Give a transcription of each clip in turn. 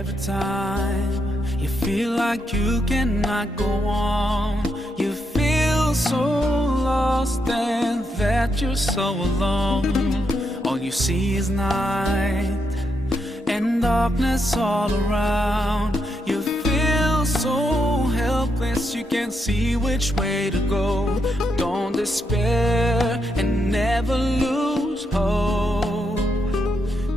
Every time you feel like you cannot go on, you feel so lost and that you're so alone. All you see is night and darkness all around. You feel so helpless, you can't see which way to go. Don't despair and never lose hope,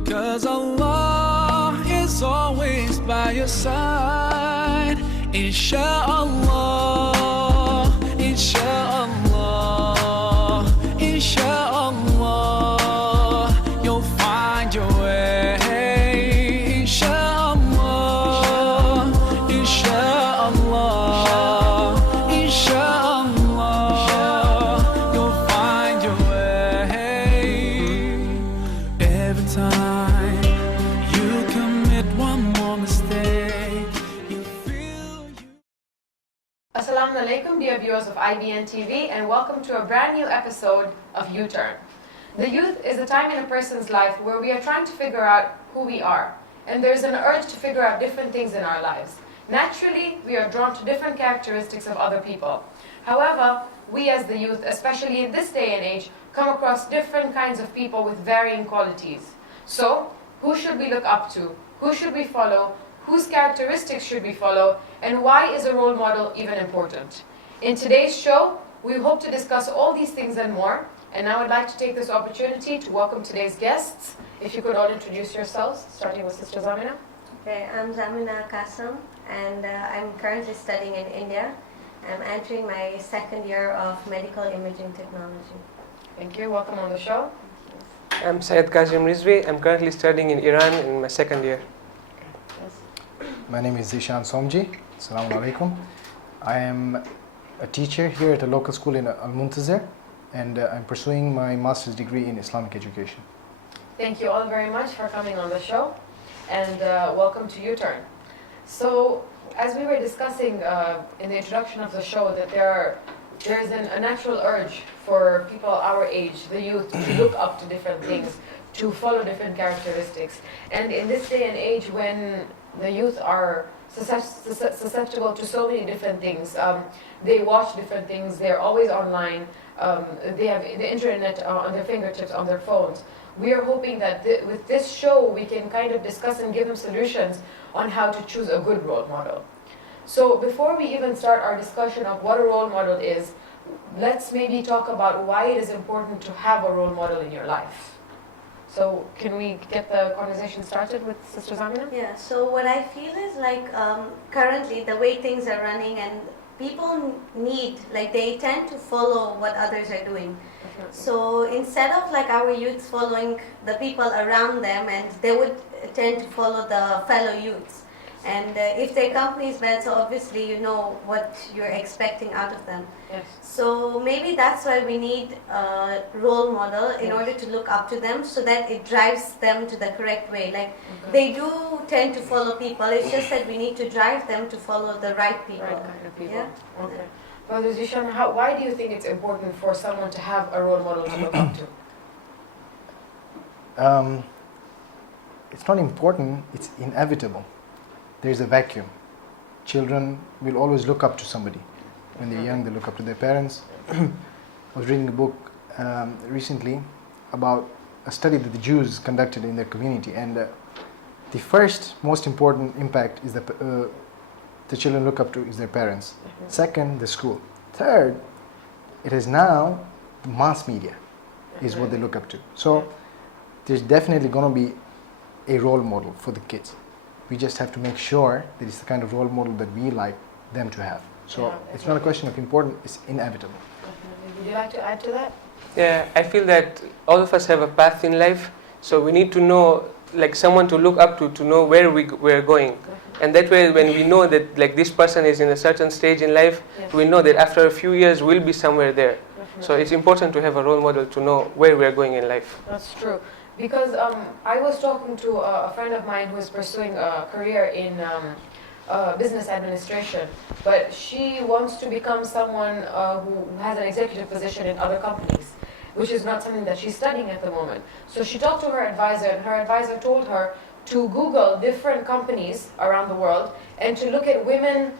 'cause Allah is always by your side. Insha'Allah, Insha'Allah, Insha'Allah, you'll find your way. Insha'Allah, Insha'Allah, Insha'Allah, you'll find your way. Every time you commit one more mistake, you feel you. Assalamu alaikum, dear viewers of IBN TV, and welcome to a brand new episode of Uturn. The youth is a time in a person's life where we are trying to figure out who we are, and there's an urge to figure out different things in our lives. Naturally, we are drawn to different characteristics of other people. However, we as the youth, especially in this day and age, come across different kinds of people with varying qualities. So, who should we look up to? Who should we follow? Whose characteristics should we follow? And why is a role model even important? In today's show, we hope to discuss all these things and more. And now I'd like to take this opportunity to welcome today's guests. If you could all introduce yourselves, starting with Sister Zamina. Okay, I'm Zamina Kasam, and I'm currently studying in India. I'm entering my second year of medical imaging technology. Thank you. Welcome on the show. I'm Syed Kazim Rizvi. I'm currently studying in Iran in my second year. Yes. My name is Zishan Somji. Assalamu alaikum. I am a teacher here at a local school in Al-Muntazir, and I'm pursuing my master's degree in Islamic education. Thank you all very much for coming on the show, and welcome to Uturn. So, as we were discussing in the introduction of the show, that there's a natural urge for people our age, the youth, to look up to different things, to follow different characteristics. And in this day and age, when the youth are susceptible to so many different things, they watch different things, they're always online, they have the internet on their fingertips, on their phones. We are hoping that with this show we can kind of discuss and give them solutions on how to choose a good role model. So before we even start our discussion of what a role model is, let's maybe talk about why it is important to have a role model in your life. So can we get the conversation started with Sister Zamina? Yeah, so what I feel is like currently the way things are running, and people they tend to follow what others are doing. So instead of like our youths following the people around them, and they would tend to follow the fellow youths. And if their company is bad, so obviously you know what you're expecting out of them. Yes. So maybe that's why we need a role model in order to look up to them, so that it drives them to the correct way. Like they do tend to follow people, it's just that we need to drive them to follow the right people. Right kind of people. Yeah? Okay. Brother Zishan, why do you think it's important for someone to have a role model to look up to? It's not important, it's inevitable. There's a vacuum. Children will always look up to somebody. When they're young, they look up to their parents. I was reading a book recently about a study that the Jews conducted in their community, and the first most important impact is that the children look up to is their parents. Second, the school. Third, it is now mass media is what they look up to. So there's definitely going to be a role model for the kids. We just have to make sure that it's the kind of role model that we like them to have. So it's not a question of important, it's inevitable. Would you like to add to that? Yeah, I feel that all of us have a path in life, so we need to know, like someone to look up to know where we're going. And that way, when we know that like this person is in a certain stage in life, we know that after a few years we'll be somewhere there. So it's important to have a role model to know where we're going in life. That's true. Because I was talking to a friend of mine who is pursuing a career in business administration, but she wants to become someone who has an executive position in other companies. which is not something that she's studying at the moment. So she talked to her advisor, and her advisor told her, to Google different companies around the world and to look at women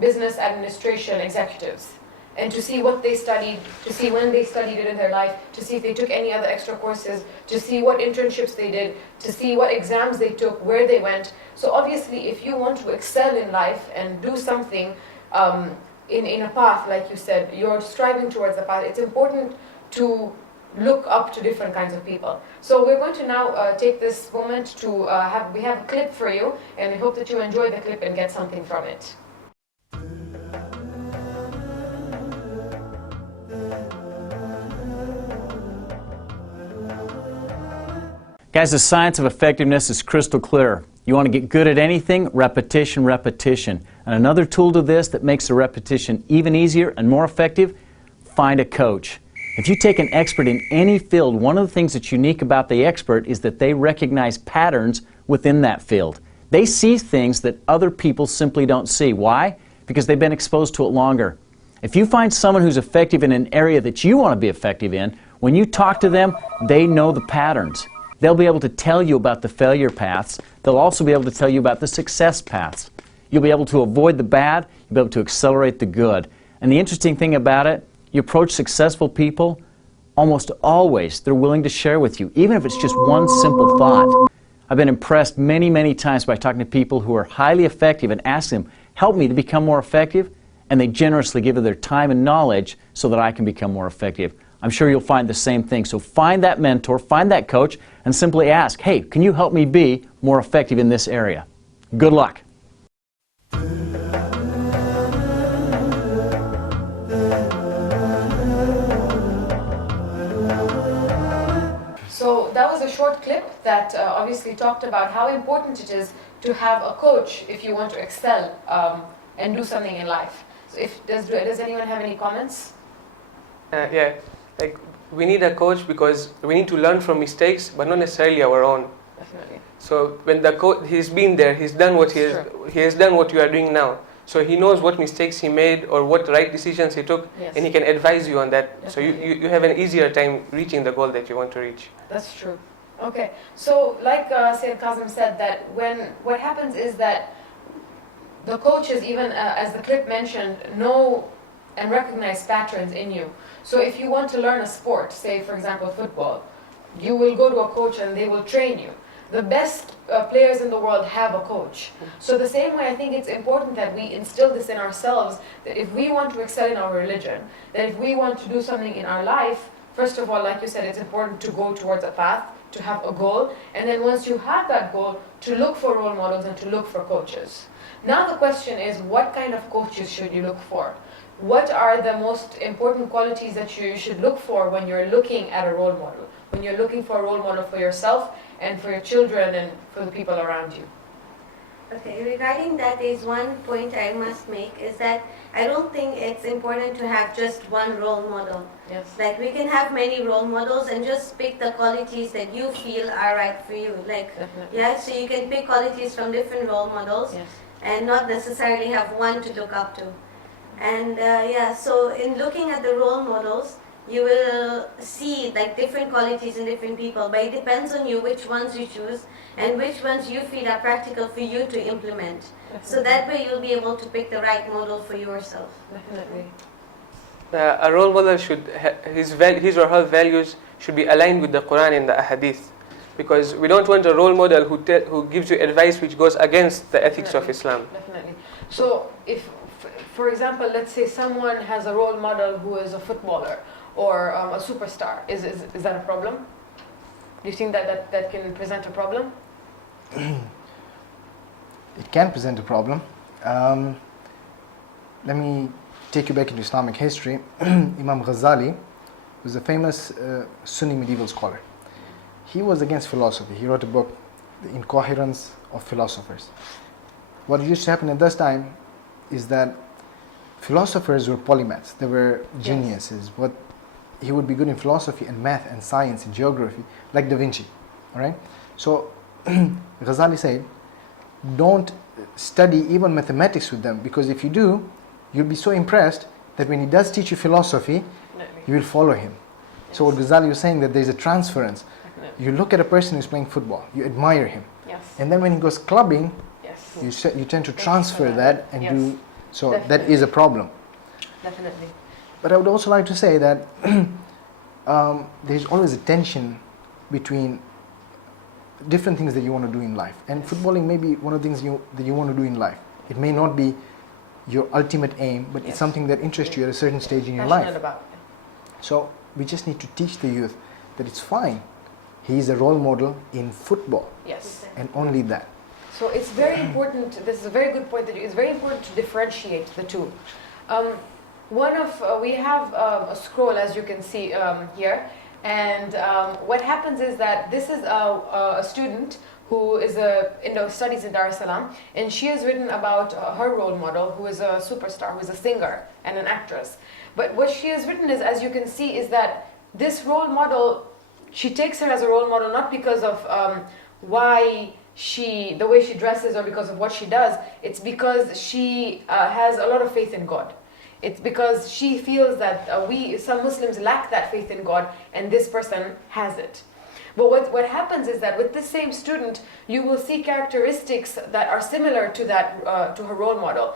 business administration executives and to see what they studied, to see when they studied it in their life, to see if they took any other extra courses, to see what internships they did, to see what exams they took, where they went. So obviously, if you want to excel in life and do something in a path, like you said, you're striving towards the path, it's important to look up to different kinds of people. So we're going to now take this moment to we have a clip for you, and we hope that you enjoy the clip and get something from it. Guys, the science of effectiveness is crystal clear. You want to get good at anything? Repetition, repetition. And another tool to this that makes the repetition even easier and more effective, find a coach. If you take an expert in any field, one of the things that's unique about the expert is that they recognize patterns within that field. They see things that other people simply don't see. Why? Because they've been exposed to it longer. If you find someone who's effective in an area that you want to be effective in, when you talk to them, they know the patterns. They'll be able to tell you about the failure paths. They'll also be able to tell you about the success paths. You'll be able to avoid the bad. You'll be able to accelerate the good. And the interesting thing about it, you approach successful people, almost always they're willing to share with you, even if it's just one simple thought. I've been impressed many, many times by talking to people who are highly effective and asking them, help me to become more effective, and they generously give of their time and knowledge so that I can become more effective. I'm sure you'll find the same thing. So find that mentor, find that coach, and simply ask, hey, can you help me be more effective in this area? Good luck. So that was a short clip that obviously talked about how important it is to have a coach if you want to excel and do something in life. So does anyone have any comments? Yeah, like we need a coach because we need to learn from mistakes, but not necessarily our own. Definitely. So when the coach, he's been there, he's done what he has done what you are doing now. So he knows what mistakes he made or what right decisions he took, Yes. and he can advise you on that. Definitely. So you have an easier time reaching the goal that you want to reach. That's true. Okay, so like Sayyid Kazim said, that what happens is that the coaches, even as the clip mentioned, know and recognize patterns in you. So if you want to learn a sport, say for example football, you will go to a coach and they will train you. The best players in the world have a coach. So the same way, I think it's important that we instill this in ourselves, that if we want to excel in our religion, that if we want to do something in our life, first of all, like you said, it's important to go towards a path, to have a goal, and then once you have that goal, to look for role models and to look for coaches. Now the question is, what kind of coaches should you look for? What are the most important qualities that you should look for when you're looking at a role model? When you're looking for a role model for yourself and for your children and for the people around you? Okay, regarding that, is one point I must make is that I don't think it's important to have just one role model. Yes. Like we can have many role models and just pick the qualities that you feel are right for you. Like, Definitely. yeah, so you can pick qualities from different role models Yes. and not necessarily have one to look up to. And yeah, so in looking at the role models, you will see like different qualities in different people, but it depends on you which ones you choose and which ones you feel are practical for you to implement. So that way you'll be able to pick the right model for yourself. Definitely. A role model should his or her values should be aligned with the Quran and the Ahadith, because we don't want a role model who gives you advice which goes against the ethics of Islam. Definitely. So if, for example, let's say someone has a role model who is a footballer or a superstar, is that a problem? Do you think that can present a problem? It can present a problem. Let me take you back into Islamic history. Imam Ghazali was a famous Sunni medieval scholar. He was against philosophy. He wrote a book, The Incoherence of Philosophers. What used to happen at this time is that philosophers were polymaths. They were geniuses. What he would be good in philosophy and math and science and geography, like Da Vinci. All right. So Ghazali said, don't study even mathematics with them, because if you do, you'll be so impressed that when he does teach you philosophy, you will follow him. So what Ghazali was saying, that there's a transference. Definitely. You look at a person who's playing football, you admire him. Yes. And then when he goes clubbing, Yes. you tend to Thank you transfer for that and Yes. do, so that Definitely. is a problem. Definitely. But I would also like to say that there's always a tension between different things that you want to do in life. And footballing may be one of the things that you want to do in life. It may not be your ultimate aim, but Yes. it's something that interests you at a certain stage in your Passionate life. about. So we just need to teach the youth that it's fine. He is a role model in football, Yes. and only that. So it's very important. This is a very good point. It's very important to differentiate the two. We have a scroll, as you can see here, and what happens is that this is a student who is studies in Dar es Salaam, and she has written about her role model, who is a superstar, who is a singer and an actress. But what she has written is, as you can see, is that this role model, she takes her as a role model not because of the way she dresses or because of what she does. It's because she has a lot of faith in God. It's because she feels that some Muslims lack that faith in God, and this person has it. But what happens is that with this same student, you will see characteristics that are similar to that to her role model.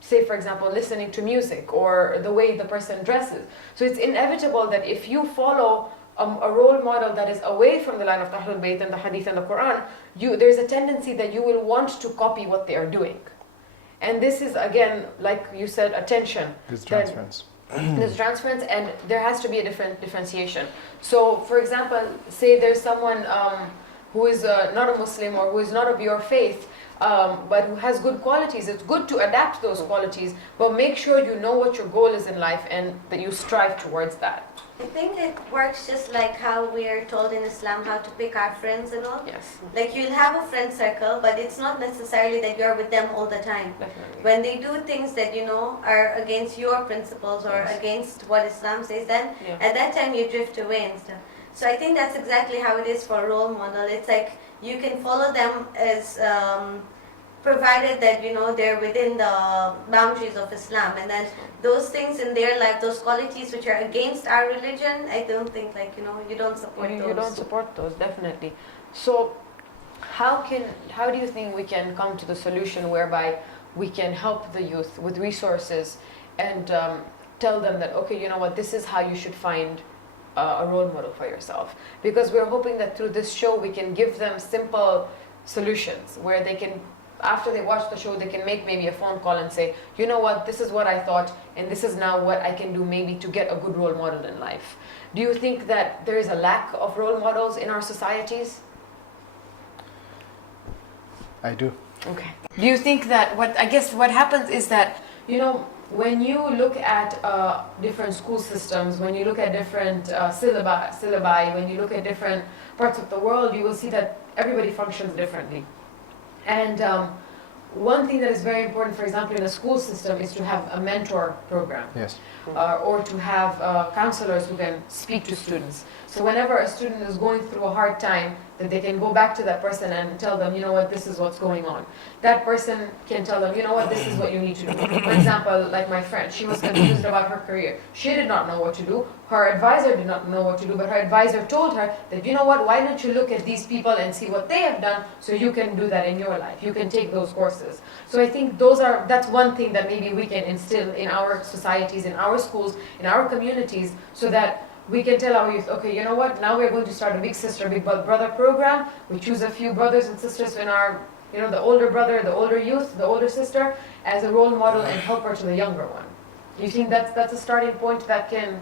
Say, for example, listening to music or the way the person dresses. So it's inevitable that if you follow a role model that is away from the line of Ahlul Bayt and the Hadith and the Quran, there's a tendency that you will want to copy what they are doing. And this is, again, like you said, attention. There's transference. There's transference, and there has to be a differentiation. So, for example, say there's someone who is not a Muslim or who is not of your faith, but who has good qualities. It's good to adapt those qualities, but make sure you know what your goal is in life and that you strive towards that. I think it works just like how we're told in Islam how to pick our friends and all. Yes, Like you'll have a friend circle, but it's not necessarily that you're with them all the time. definitely. When they do things that are against your principles or Yes. against what Islam says, then Yeah. at that time you drift away and stuff. So I think that's exactly how it is for a role model. It's like you can follow them as provided that they're within the boundaries of Islam, and then those things in their life, those qualities which are against our religion, I don't think you don't support those. You don't support those, definitely. So how do you think we can come to the solution whereby we can help the youth with resources and tell them that, okay, you know what, this is how you should find a role model for yourself? Because we're hoping that through this show we can give them simple solutions where they can, after they watch the show, they can make maybe a phone call and say, you know what, this is what I thought, and this is now what I can do maybe to get a good role model in life. Do you think that there is a lack of role models in our societies? I do. Okay. Do you think that what happens is that, when you look at different school systems, when you look at different syllabi, when you look at different parts of the world, you will see that everybody functions differently. And one thing that is very important, for example, in a school system, is to have a mentor program. Yes. Or to have counselors who can speak to students. So whenever a student is going through a hard time, that they can go back to that person and tell them, you know what, this is what's going on. That person can tell them, you know what, this is what you need to do. For example, like my friend, she was confused about her career. She did not know what to do. Her advisor did not know what to do, but her advisor told her that, you know what, why don't you look at these people and see what they have done so you can do that in your life. You can take those courses. So I think that's one thing that maybe we can instill in our societies, in our schools, in our communities, so that we can tell our youth, okay, you know what, now we're going to start a big sister, big brother program. We choose a few brothers and sisters in our, the older brother, the older youth, the older sister, as a role model and helper to the younger one. Do you think that's a starting point that can...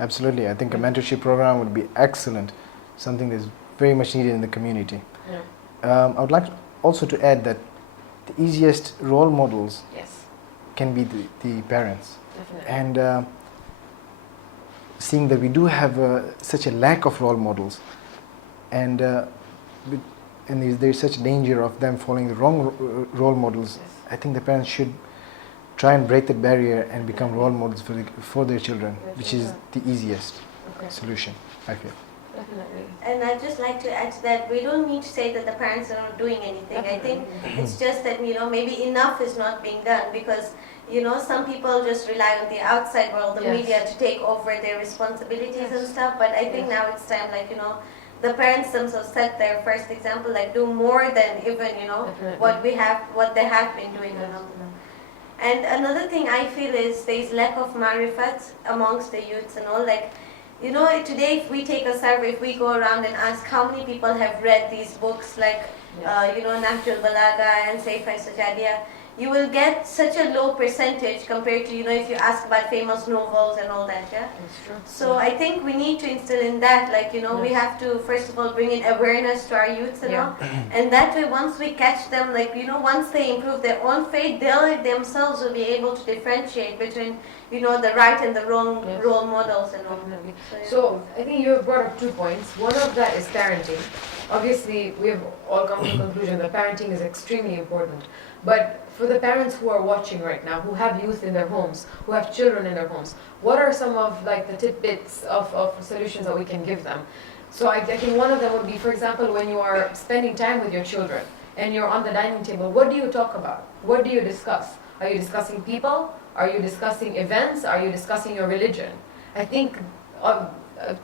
Absolutely. I think a mentorship program would be excellent, something that's very much needed in the community. Yeah. I would like also to add that the easiest role models Yes, can be the parents. definitely. And seeing that we do have such a lack of role models, and there's such danger of them following the wrong role models, Yes. I think the parents should try and break that barrier and become role models for their children, which is the easiest Okay, solution, I feel. definitely. And I'd just like to add to that, we don't need to say that the parents are not doing anything. I think it's just that, maybe enough is not being done, because, some people just rely on the outside world, the Yes. media, to take over their responsibilities and stuff. But I think Yes. now it's time, the parents themselves set their first example, like do more than even, Definitely. what they have been doing. Alhamdulillah. And another thing I feel is there's lack of marifat amongst the youths and all. Like, today if we take a survey, if we go around and ask how many people have read these books, like, Nahjul Balaga and Sayfa Sajadia, you will get such a low percentage compared to, if you ask about famous novels and all that, yeah? That's true. So I think we need to instill in that, like, we have to first of all bring in awareness to our youths and all. And that way, once we catch them, like, once they improve their own faith, they themselves will be able to differentiate between, the right and the wrong role models and all. Definitely. yeah. So I think you have brought up 2 points. One of that is parenting. Obviously, we have all come to the conclusion that parenting is extremely important. But for the parents who are watching right now, who have youth in their homes, who have children in their homes, what are some of like the tidbits of solutions that we can give them? So I think one of them would be, for example, when you are spending time with your children and you're on the dining table, what do you talk about? What do you discuss? Are you discussing people? Are you discussing events? Are you discussing your religion? I think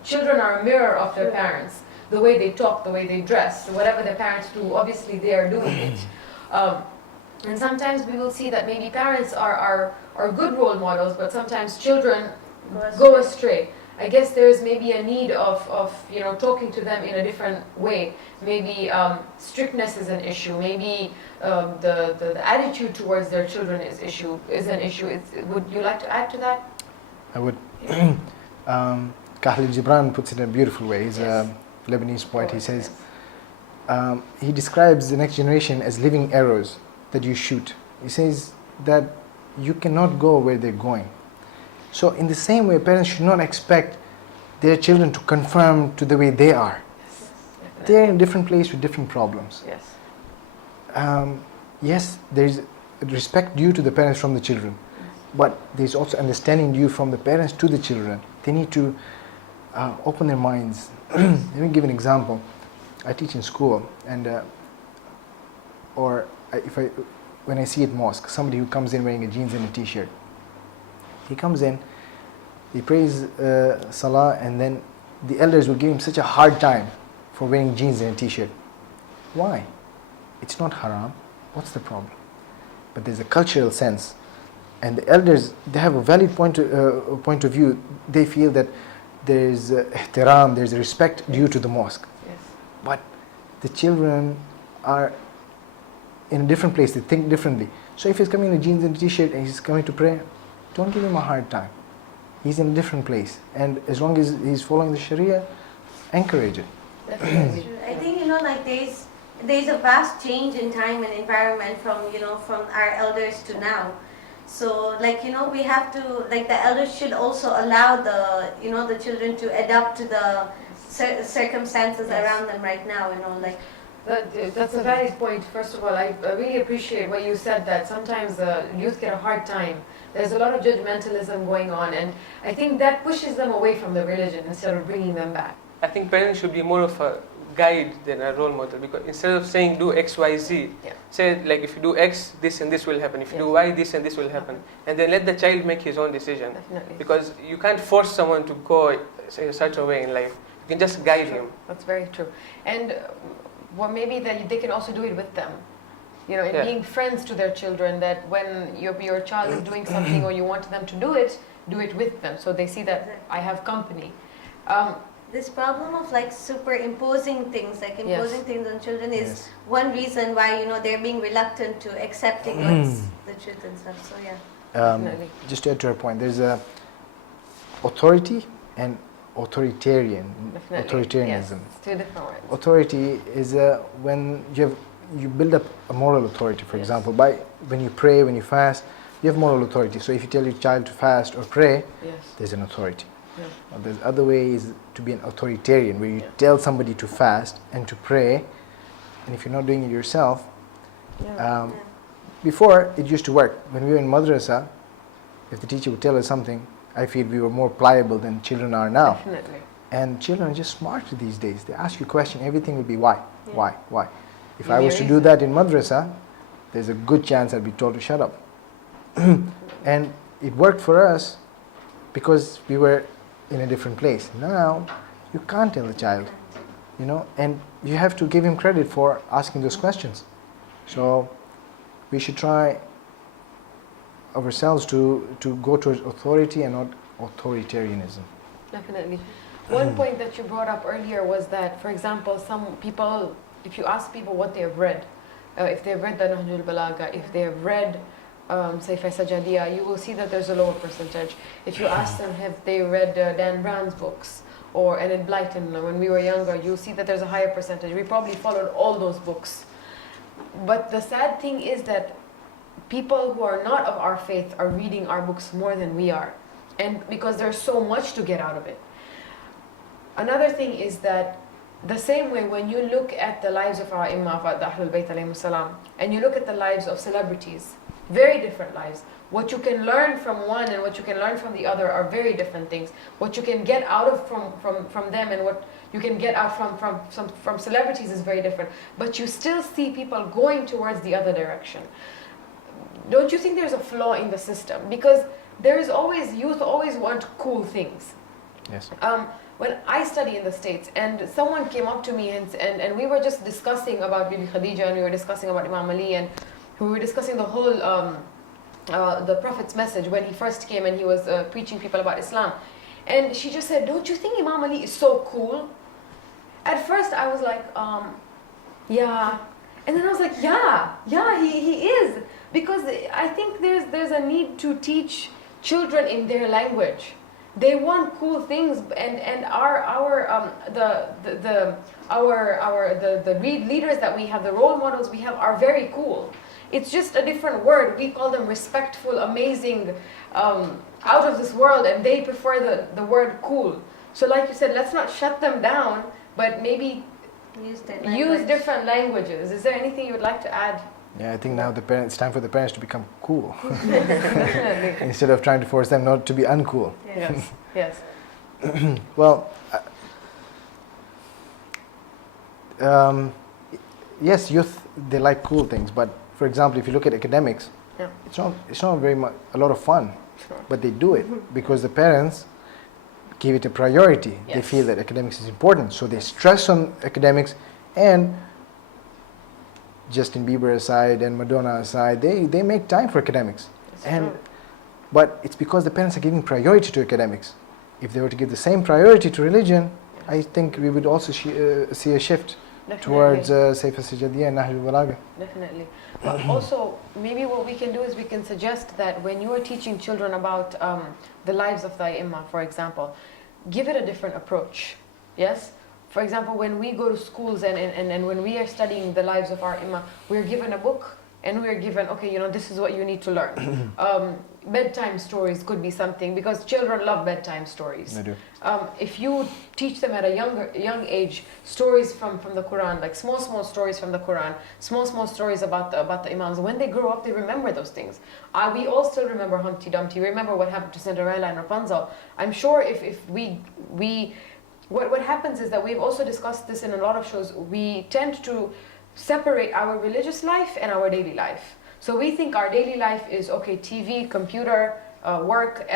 children are a mirror of their parents. The way they talk, the way they dress, whatever their parents do, obviously they are doing it. And sometimes we will see that maybe parents are good role models, but sometimes children go astray. I guess there's maybe a need of talking to them in a different way. Maybe strictness is an issue. Maybe the attitude towards their children is an issue. Would you like to add to that? I would. Khalil Gibran puts it in a beautiful way. He's a Lebanese poet. He says, he describes the next generation as living arrows that you shoot. He says that you cannot go where they're going. So in the same way, parents should not expect their children to conform to the way they are. Yes, They're in a different place with different problems. yes. Yes, there's respect due to the parents from the children, but there's also understanding due from the parents to the children. They need to open their minds. Let me give an example. I teach in school, and when I see at mosque, somebody who comes in wearing a jeans and a t-shirt, he comes in, he prays salah, and then the elders will give him such a hard time for wearing jeans and a t-shirt. Why? It's not haram. What's the problem? But there's a cultural sense, and the elders, they have a valid point of view. They feel that there's ihtiram, there's respect due to the mosque. Yes. But the children are in a different place. They think differently. So if he's coming in a jeans and a t-shirt and he's coming to pray, don't give him a hard time. He's in a different place, and as long as he's following the Sharia, encourage it. Definitely. I think like there's a vast change in time and environment from from our elders to now. So we have to the elders should also allow the the children to adapt to the circumstances around them right now. That's a valid point. First of all, I really appreciate what you said, that sometimes the youth get a hard time. There's a lot of judgmentalism going on, and I think that pushes them away from the religion instead of bringing them back. I think parents should be more of a guide than a role model, because instead of saying do X, Y, Z, say like if you do X, this and this will happen. If you do Y, this and this will happen. And then let the child make his own decision. Definitely. Because you can't force someone to go a certain way in life. You can just guide him. That's very true. And maybe they can also do it with them. Being friends to their children, that when your child is doing something or you want them to do it with them, so they see that I have company. This problem of superimposing things, imposing things on children is one reason why they're being reluctant to accepting what's the truth and stuff. So Definitely. Just to add to her point, there's authority and authoritarianism. Yes, two different words. Authority is when you build up a moral authority. For example, when you pray, when you fast, you have moral authority. So if you tell your child to fast or pray, there's an authority. Now, the other way is to be an authoritarian, where you tell somebody to fast and to pray, and if you're not doing it yourself, before it used to work. When we were in madrasa, if the teacher would tell us something, I feel we were more pliable than children are now. Definitely. And children are just smarter these days. They ask you a question, everything will be why. If I was to do that in madrasa, there's a good chance I'd be told to shut up. And it worked for us because we were in a different place. Now, you can't tell a child you know, and you have to give him credit for asking those questions. So we should try ourselves to go towards authority and not authoritarianism. Definitely. One point that you brought up earlier was that, for example, some people, if you ask people what they have read, if they've read the Nahjul Balagha, if they have read Sayfa Sajadiya, you will see that there's a lower percentage. If you ask them, have they read Dan Brown's books or Enid Blyton when we were younger, you'll see that there's a higher percentage. We probably followed all those books. But the sad thing is that people who are not of our faith are reading our books more than we are. And because there's so much to get out of it. Another thing is that the same way when you look at the lives of our Imam, Ahlul Bayt alayhimus salam, and you look at the lives of celebrities, very different lives. What you can learn from one and what you can learn from the other are very different things. What you can get out of from them and what you can get out from celebrities is very different. But you still see people going towards the other direction. Don't you think there's a flaw in the system? Because there is always, youth always want cool things. Yes. When I study in the States and someone came up to me and we were just discussing about Bibi Khadija and we were discussing about Imam Ali and we were discussing the whole, the Prophet's message when he first came and he was preaching people about Islam. And she just said, don't you think Imam Ali is so cool? At first I was like, yeah. And then I was like, yeah, he is. Because I think there's a need to teach children in their language. They want cool things, and the leaders that we have, the role models we have, are very cool. It's just a different word. We call them respectful, amazing, out of this world, and they prefer the word cool. So, like you said, let's not shut them down, but maybe use different languages. Is there anything you would like to add? Yeah, I think now it's time for the parents to become cool. Definitely. Instead of trying to force them not to be uncool. Yes. Well, yes, youth, they like cool things, but for example, if you look at academics, Yeah. it's not very much a lot of fun, Sure. but they do it because the parents give it a priority. They Yes. feel that academics is important, so they stress on academics. And Justin Bieber aside and Madonna aside, they make time for academics. True. But it's because the parents are giving priority to academics. If they were to give the same priority to religion, I think we would also see a shift towards Sayfa Sajadiya and Nahjul Balagha. Definitely. But also, maybe what we can do is we can suggest that when you are teaching children about the lives of the Imam, for example, give it a different approach. Yes? For example, when we go to schools and when we are studying the lives of our Imam, we're given a book and we're given, okay, you know, this is what you need to learn. Bedtime stories could be something, because children love bedtime stories. They do. If you teach them at a young age stories from the Quran, like small stories from the Quran, small stories about the Imams, when they grow up, they remember those things. We all still remember Humpty Dumpty. We remember what happened to Cinderella and Rapunzel. I'm sure if what happens is that we've also discussed this in a lot of shows. We tend to separate our religious life and our daily life. So we think our daily life is, okay, TV, computer, work,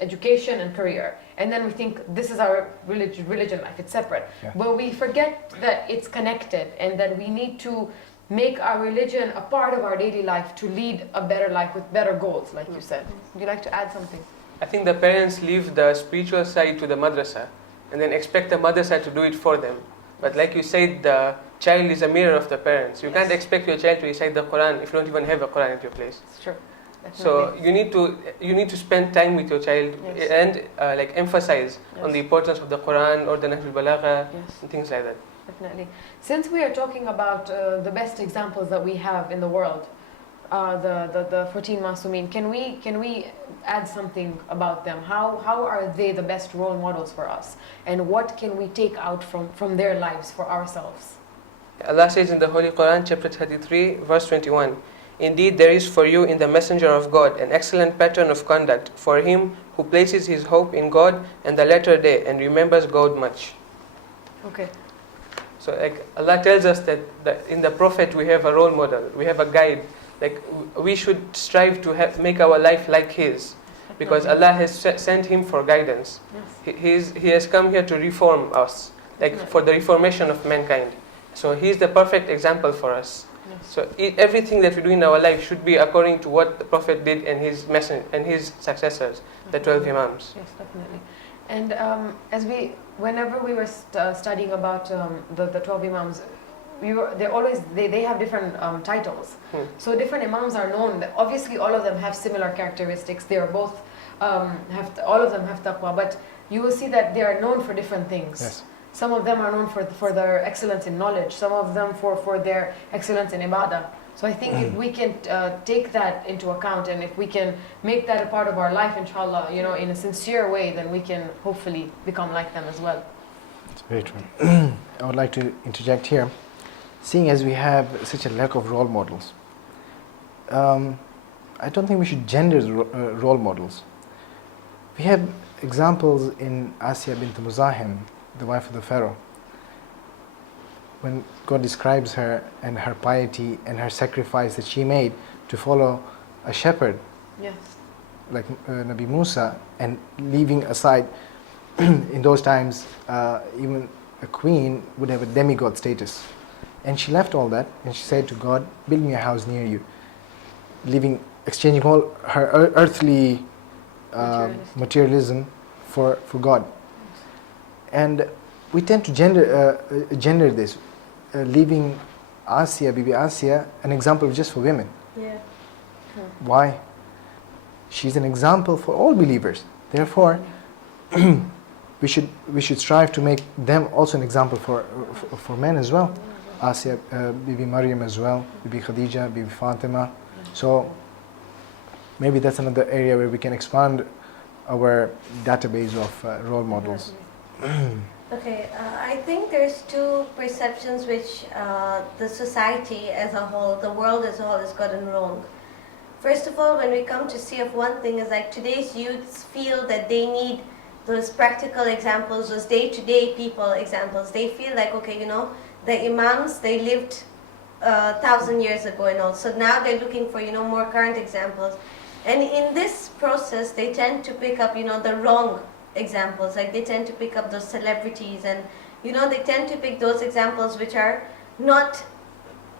education, and career. And then we think this is our religion life, it's separate. Yeah. But we forget that it's connected and that we need to make our religion a part of our daily life to lead a better life with better goals, like you said. Would you like to add something? I think the parents leave the spiritual side to the madrasa and then expect the madrasa to do it for them. But like you said, the child is a mirror of the parents. You Yes. can't expect your child to recite the Quran if you don't even have a Quran at your place. It's true. So Definitely. you need to spend time with your child Yes. and like emphasize on the Yes. importance of the Quran or the Nahjul Balagha Yes. and things like that. Definitely. Since we are talking about the best examples that we have in the world, the 14 Masumin, can we add something about them? How are they the best role models for us? And what can we take out from their lives for ourselves? Allah says in the Holy Quran, chapter 33, verse 21, "Indeed, there is for you in the Messenger of God an excellent pattern of conduct for him who places his hope in God and the latter day and remembers God much." Okay. So like Allah tells us that in the Prophet we have a role model, we have a guide. Like we should strive to make our life like his, because Allah has sent him for guidance. Yes. He has come here to reform us. like for the reformation of mankind. So he's the perfect example for us. So everything that we do in our life should be according to what the Prophet did and his messenger and his successors, the 12 Imams. Yes, definitely. And whenever we were studying about the 12 Imams, they have different titles. So different Imams are known. Obviously, all of them have similar characteristics. They are both all of them have taqwa, but you will see that they are known for different things. Yes. Some of them are known for their excellence in knowledge. Some of them for their excellence in ibadah. So I think if we can take that into account, and if we can make that a part of our life, inshallah, in a sincere way, then we can hopefully become like them as well. It's very true. I would like to interject here. Seeing as we have such a lack of role models, I don't think we should gender role models. We have examples in Asya bint Muzahim, the wife of the Pharaoh. When God describes her and her piety and her sacrifice that she made to follow a shepherd, Yes. like Nabi Musa, and leaving aside, in those times, even a queen would have a demigod status. And she left all that and she said to God, build me a house near you, exchanging all her earthly materialism for God. And we tend to gender this, leaving Bibi Asya, an example just for women. Yeah. Why? She's an example for all believers. Therefore, we should strive to make them also an example for men as well. Asya, Bibi Maryam as well, Bibi Khadija, Bibi Fatima. So maybe that's another area where we can expand our database of role models. Okay, I think there's two perceptions which the society as a whole, the world as a whole, has gotten wrong. First of all, when we come to see of one thing is like today's youths feel that they need those practical examples, those day-to-day people examples. They feel like, okay, the Imams, they lived 1,000 years ago and all. So now they're looking for, more current examples. And in this process, they tend to pick up, the wrong examples. Like they tend to pick up those celebrities and, they tend to pick those examples which are not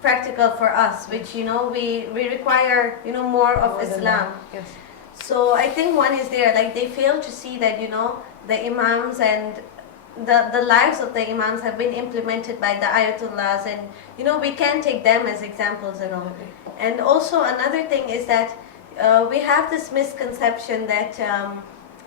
practical for us, which, we require, more of Islam. Yes. So I think one is there, like they fail to see that, the Imams and the lives of the Imams have been implemented by the Ayatullahs, and, we can take them as examples and all. And also another thing is that we have this misconception that,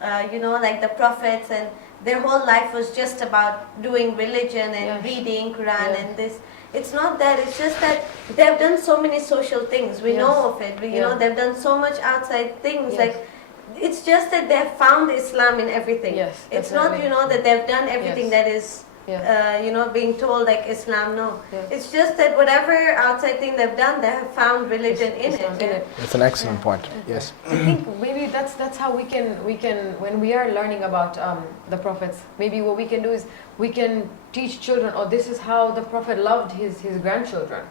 like the prophets and their whole life was just about doing religion and reading Quran and this. It's not that, it's just that they've done so many social things. We know of it. They've done so much outside things. Like, it's just that they've found Islam in everything. Yes, it's not, that they've done everything that is, Yeah. being told like Islam. No, Yeah. it's just that whatever outside thing they've done, they have found religion in it. That's an excellent point. Yes. I think maybe that's how we can when we are learning about the prophets, maybe what we can do is we can teach children, this is how the Prophet loved his grandchildren.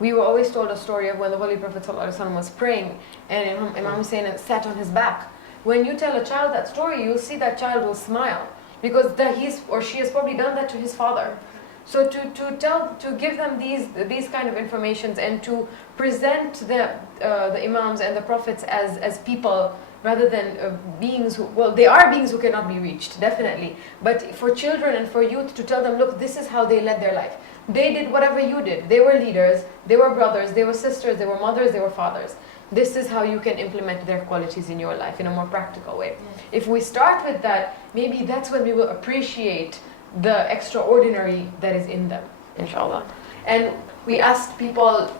We were always told a story of when the Holy Prophet ﷺ was praying and Imam Hussein sat on his back. When you tell a child that story, you'll see that child will smile, because he's or she has probably done that to his father. So to give them these kind of informations and to present the Imams and the Prophets as people rather than beings who, they are beings who cannot be reached, definitely. But for children and for youth to tell them, look, this is how they led their life. They did whatever you did. They were leaders, they were brothers, they were sisters, they were mothers, they were fathers. This is how you can implement their qualities in your life in a more practical way. If we start with that, maybe that's when we will appreciate the extraordinary that is in them, inshallah. And we asked people,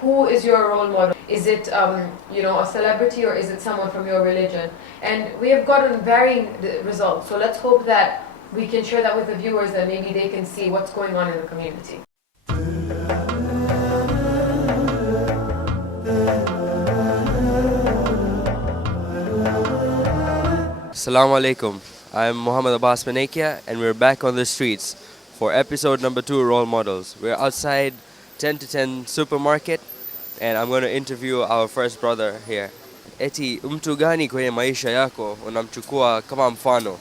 who is your role model? Is it a celebrity, or is it someone from your religion? And we have gotten varying results. So let's hope that we can share that with the viewers, and maybe they can see what's going on in the community. Assalamu alaikum. I'm Muhammad Abbas Manekia, and we're back on the streets for episode number 2, Role Models. We're outside 10 to 10 supermarket, and I'm going to interview our first brother here. Eti, mtu gani kwenye maisha yako unamchukua kama mfano?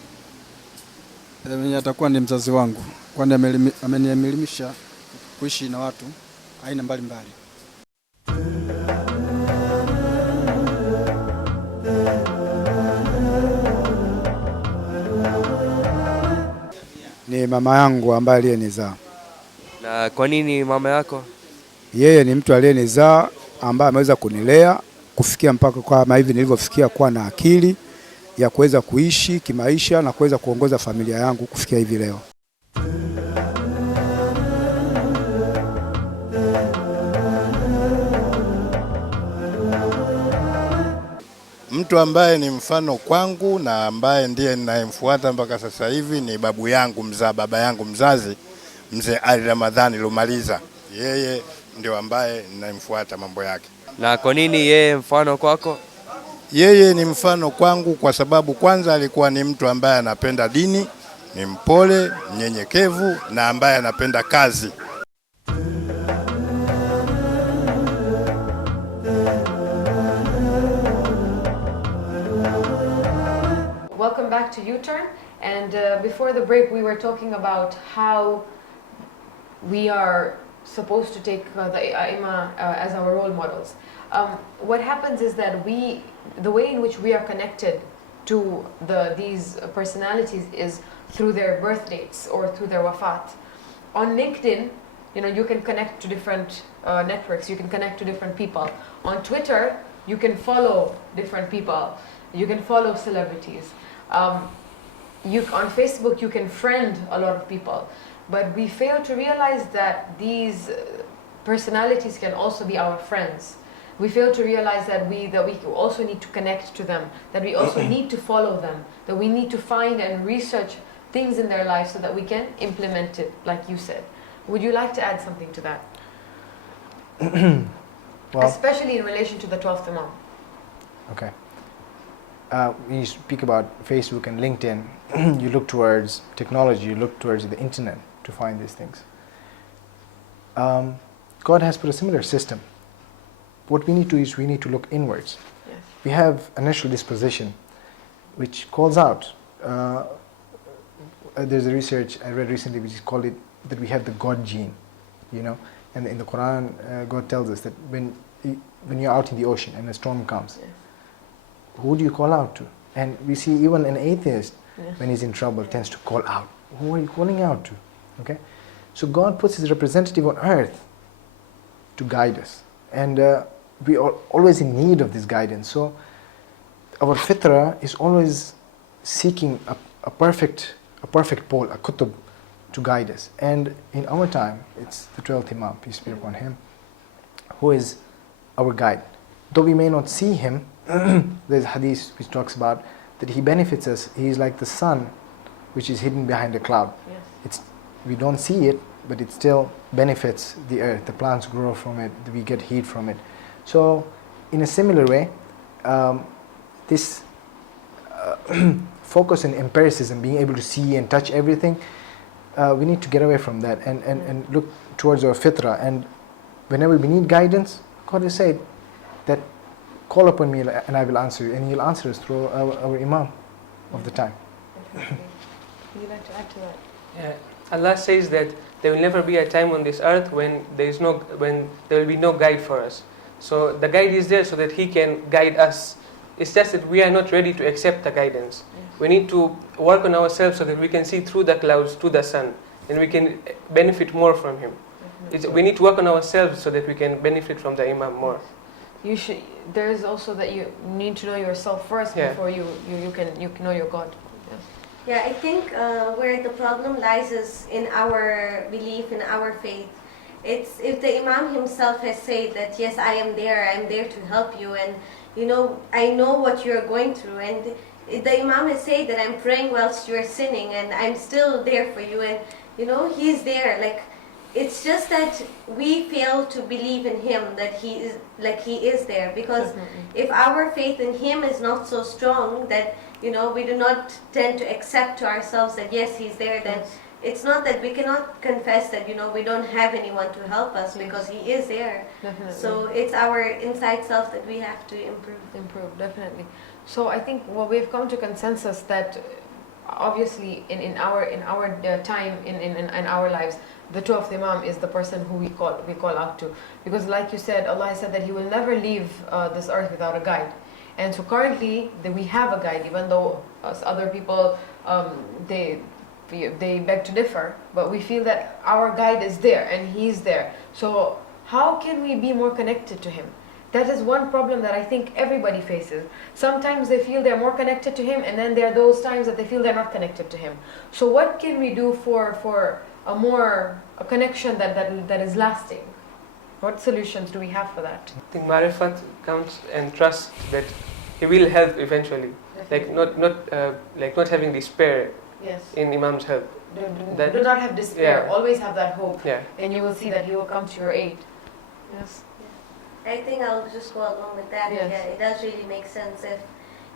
Mimi atakuwa ni mzazi wangu. kwani amenielimisha kuishi na watu aina mbalimbali. Ni mama yangu ambaye aliyenizaa. Na kwa nini mama yako? Yeye ni mtu aliyenizaa ambaye ameweza kunilea kufikia mpaka kama hivi nilivyofikia, kuwa na akili ya kuweza kuishi kimaisha na kuweza kuongoza familia yangu kufikia hivi leo. Mtu ambaye ni mfano kwangu na ambaye ndiye ninayemfuata mpaka sasa hivi ni babu yangu baba yangu mzazi, mzee Ali Ramadhani Lumaliza. Yeye ndio ambaye ninayemfuata mambo yake. Na kwa nini yeye mfano kwako? Yeye ni mfano kwangu kwa sababu kwanza alikuwa ni mtu ambaye anapenda dini, ni mpole, mnyenyekevu na ambaye anapenda kazi. Welcome back to Uturn. And before the break, we were talking about how we are supposed to take the Aima as our role models. What happens is that the way in which we are connected to these personalities is through their birth dates or through their wafat. On LinkedIn, you can connect to different networks, you can connect to different people. On Twitter, you can follow different people, you can follow celebrities. On Facebook, you can friend a lot of people. But we fail to realize that these personalities can also be our friends. We fail to realize that we also need to connect to them, that we also need to follow them, that we need to find and research things in their lives so that we can implement it, like you said. Would you like to add something to that? Well, especially in relation to the 12th Imam. Okay. When you speak about Facebook and LinkedIn, you look towards technology, you look towards the internet to find these things. God has put a similar system. What we need to do is we need to look inwards. Yes. We have a natural disposition which calls out. There's a research I read recently which is called it that we have the God gene, and in the Quran God tells us that when you're out in the ocean and a storm comes, Yes. who do you call out to? And we see even an atheist, Yes. when he's in trouble, tends to call out. Who are you calling out to? Okay, so God puts His representative on earth to guide us, and we are always in need of this guidance. So our fitra is always seeking a perfect pole, a kutub, to guide us. And in our time, it's the 12th Imam, peace be upon him, who is our guide. Though we may not see him, there's a hadith which talks about that he benefits us. He is like the sun which is hidden behind a cloud. Yes. We don't see it, but it still benefits the earth. The plants grow from it, we get heat from it. So in a similar way, this focus on empiricism, being able to see and touch everything, we need to get away from that and look towards our fitra. And whenever we need guidance, God has said that call upon me and I will answer you, and He'll answer us through our Imam of the time. Would you like to add to that? Yeah. Allah says that there will never be a time on this earth when there will be no guide for us. So the guide is there so that He can guide us. It's just that we are not ready to accept the guidance. Yes. We need to work on ourselves so that we can see through the clouds to the sun, and we can benefit more from Him. We need to work on ourselves so that we can benefit from the Imam more. There is also that you need to know yourself first before you can know your God. Yes. Yeah, I think where the problem lies is in our belief, in our faith. It's if the Imam himself has said that, yes, I am there to help you, and I know what you're going through, and the Imam has said that I'm praying whilst you're sinning, and I'm still there for you, and He's there. Like, it's just that we fail to believe in Him, that He is there, because if our faith in Him is not so strong that we do not tend to accept to ourselves that yes, He's there, then it's not that we cannot confess that we don't have anyone to help us, because He is there. Definitely. So it's our inside self that we have to improve. Definitely. So I think we've come to consensus that obviously in our time in our lives, the two of the Imam is the person who we call out to, because like you said, Allah said that He will never leave this earth without a guide. And so currently we have a guide, even though us other people they beg to differ, but we feel that our guide is there and He's there. So how can we be more connected to Him? That is one problem that I think everybody faces. Sometimes they feel they're more connected to Him, and then there are those times that they feel they're not connected to Him. So what can we do for a connection that is lasting? What solutions do we have for that? I think marifat counts and trust that He will help eventually. Like not having despair Yes. in Imam's help. Do not have despair. Yeah. Always have that hope, Yeah. and you will see that He will come to your aid. Yes. I think I'll just go along with that. Yes. Yeah, it does really make sense if,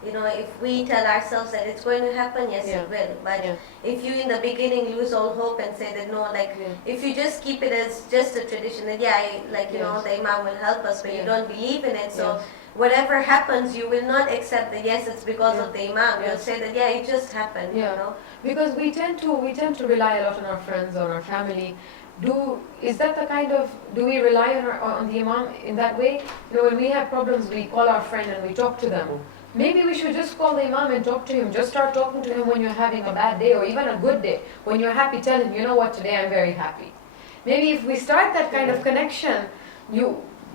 if we tell ourselves that it's going to happen, yes, Yeah. it will. But Yeah. if you in the beginning lose all hope and say that no, if you just keep it as just a tradition, that Yes. the Imam will help us, but you Yes. don't believe in it, so Yes. whatever happens, you will not accept that yes, it's because Yeah. of the Imam. You'll Yes. say that it just happened. Yeah. Because we tend to rely a lot on our friends, on our family. Is that the kind of, do we rely on the Imam in that way? When we have problems, we call our friend and we talk to them. Maybe we should just call the Imam and talk to him. Just start talking to him when you're having a bad day or even a good day. When you're happy, tell him, you know what, today I'm very happy. Maybe if we start that kind of connection,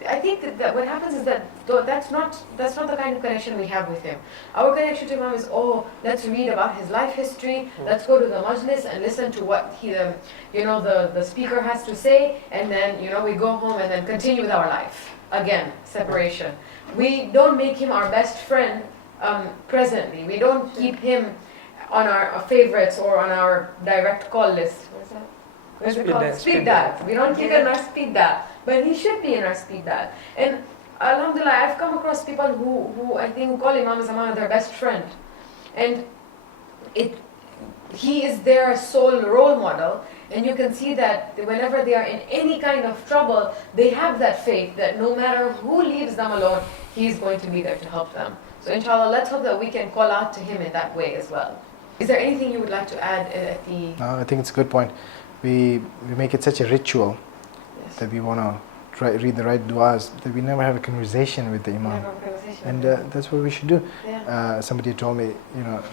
I think that what happens is that that's not the kind of connection we have with him. Our connection to Imam is, let's read about his life history, let's go to the majlis and listen to what the speaker has to say, and then we go home and then continue with our life. Again, separation. We don't make him our best friend presently. We don't keep him on our favorites or on our direct call list. What's it called? Speed dial. We don't keep it in our speed dial, but he should be in our speed dial. And alhamdulillah, I've come across people who I think call Imam Zaman their best friend, and he is their sole role model. And you can see that whenever they are in any kind of trouble, they have that faith that no matter who leaves them alone, He's going to be there to help them. So inshallah, let's hope that we can call out to Him in that way as well. Is there anything you would like to add at the... I think it's a good point. We make it such a ritual Yes. that we want to read the right du'as, that we never have a conversation with the Imam. And that's what we should do. Yeah. Somebody told me,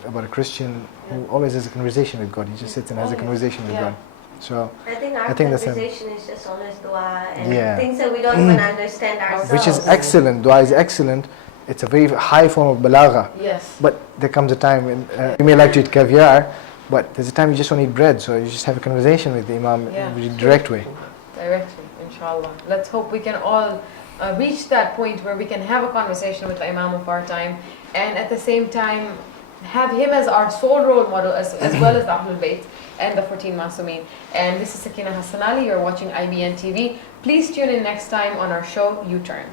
about a Christian who always has a conversation with God. He just sits and has a conversation with God. So I think our that's conversation is just always dua and Yeah. things that we don't even understand ourselves. which is excellent. Dua is excellent. It's a very high form of balagha. Yes. But there comes a time when you may like to eat caviar, but there's a time you just want to eat bread. So you just have a conversation with the Imam in a very direct way. Directly, inshallah. Let's hope we can all reach that point where we can have a conversation with the Imam of our time, and at the same time have him as our sole role model as well as the Ahlul Bayt and the 14 Masumeen. And this is Sakina Hassanali. You're watching IBN TV. Please tune in next time on our show, Uturn.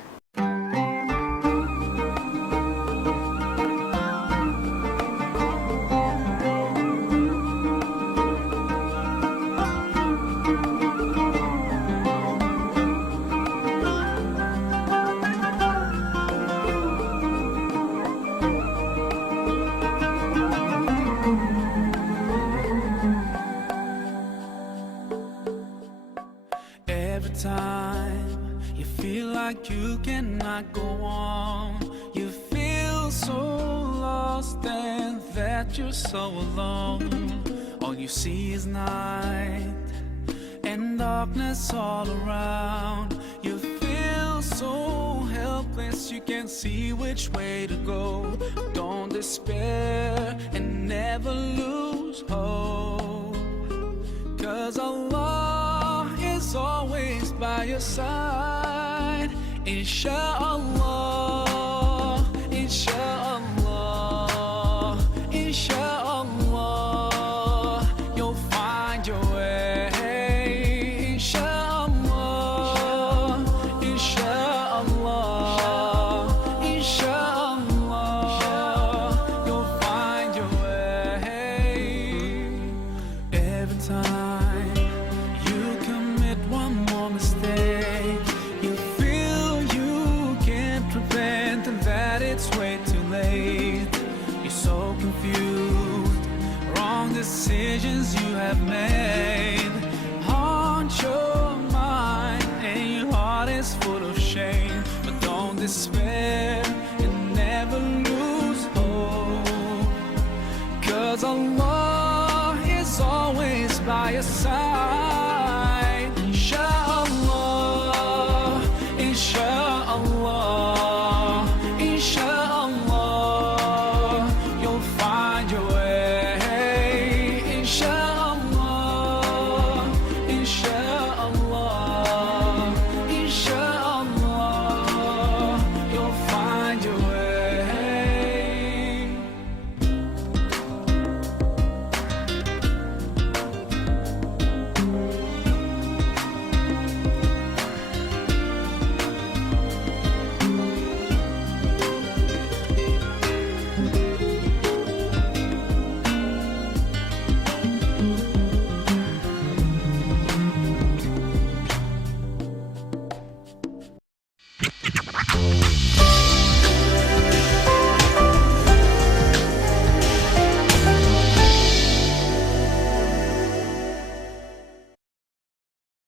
Every time you feel like you cannot go on, you feel so lost and that you're so alone. All you see is night and darkness all around. You feel so helpless, you can't see which way to go. Don't despair and never lose hope, 'cause Allah is always by your side. Insha'Allah, Insha'Allah, Insha'Allah, you'll find your way. Insha'Allah, Insha'Allah, Insha'Allah, you'll find your way. Every time you commit one more mistake, you feel you can't despair.